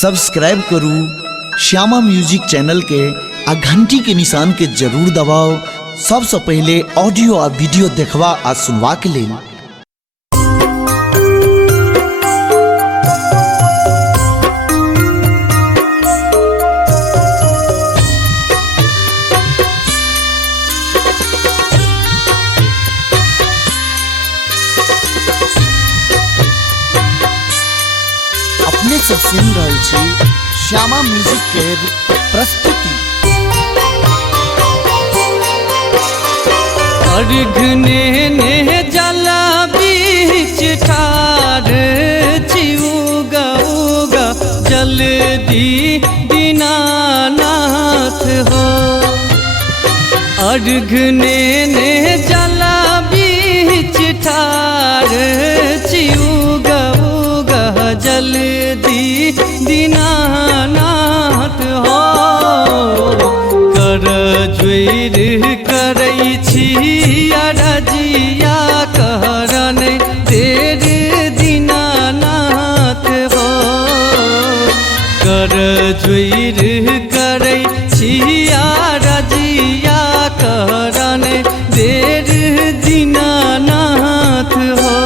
Subscribe करू Shyama music channel के आ घंटी के निशान के जरूर दबाओ सबसे पहले ऑडियो आ वीडियो देखवा आ सुनवा के लिए। अपने सब सुन रहे छी श्यामा म्यूजिक के प्रस्तुति। अर्घने ने जला बीच ठार उगा उगा जल्दी दीनानाथ हो। अर्घने ने जला बीच ठार उगा उगा जल्दी दीनानाथ हो। कर ज्वेर करै छी अरजिया कहरन देर दीनानाथ हो। कर ज्वेर करै छी अरजिया कहरन देर दीनानाथ हो।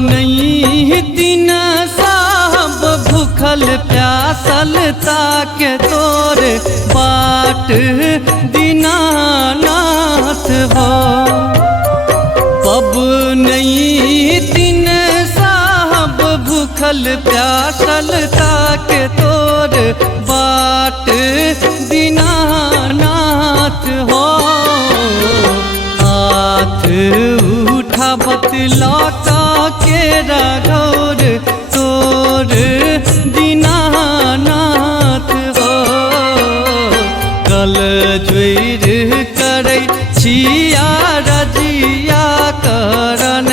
नहीं दिन साहब भूखल प्यासल ताके तोर बाट दीनानाथ हो। पब नहीं दिन साहब भूखल प्यासल ताके तोर बाट दीनानाथ हो। हाथ उठावत लौटा के राघौर तोर दीनानाथ हो। कल ज्वेर करै छिया रजिया करन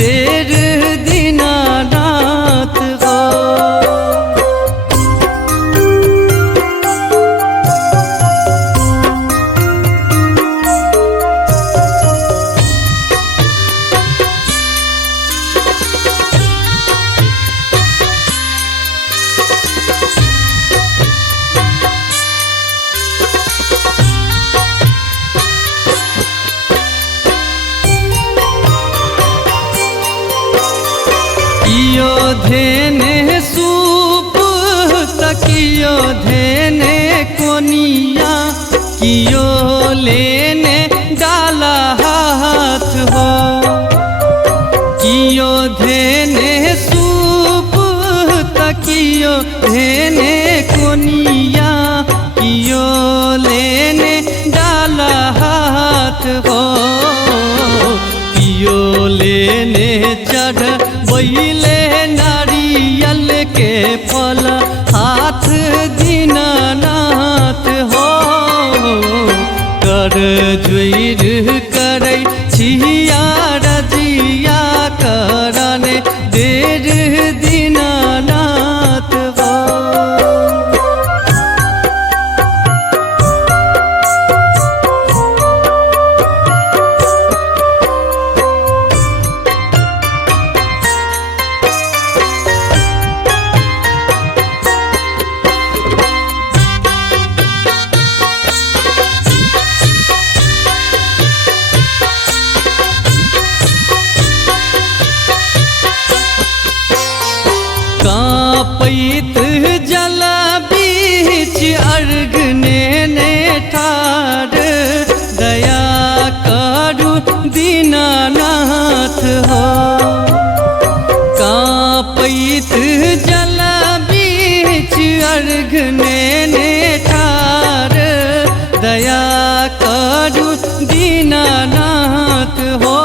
देर दीनानाथ हो। कियो धेने सूप तकियो धेने कोनिया कियो लेने डाला हाथ हो। कियो धेने सूप तकियो धेने कोनिया कियो लेने डाला हाथ हो। कियो लेने चढ़ बैले नारियल के फल हाथ दीनानाथ हो। कर ज्वेर करै छिया रजिया करन देर दीनानाथ हो। कांपैत जल बीच अर्घने ने ठार दया करू दीनानाथ हो। कांपैत जल बीच अर्घने ने ठार दया करू दीनानाथ हो।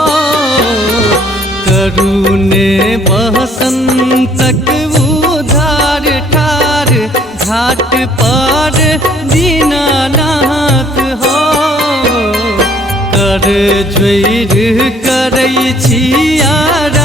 करुणे बसंतक उधार ठार घाट पर दीनानाथ हो। कर जोर करै छी आरा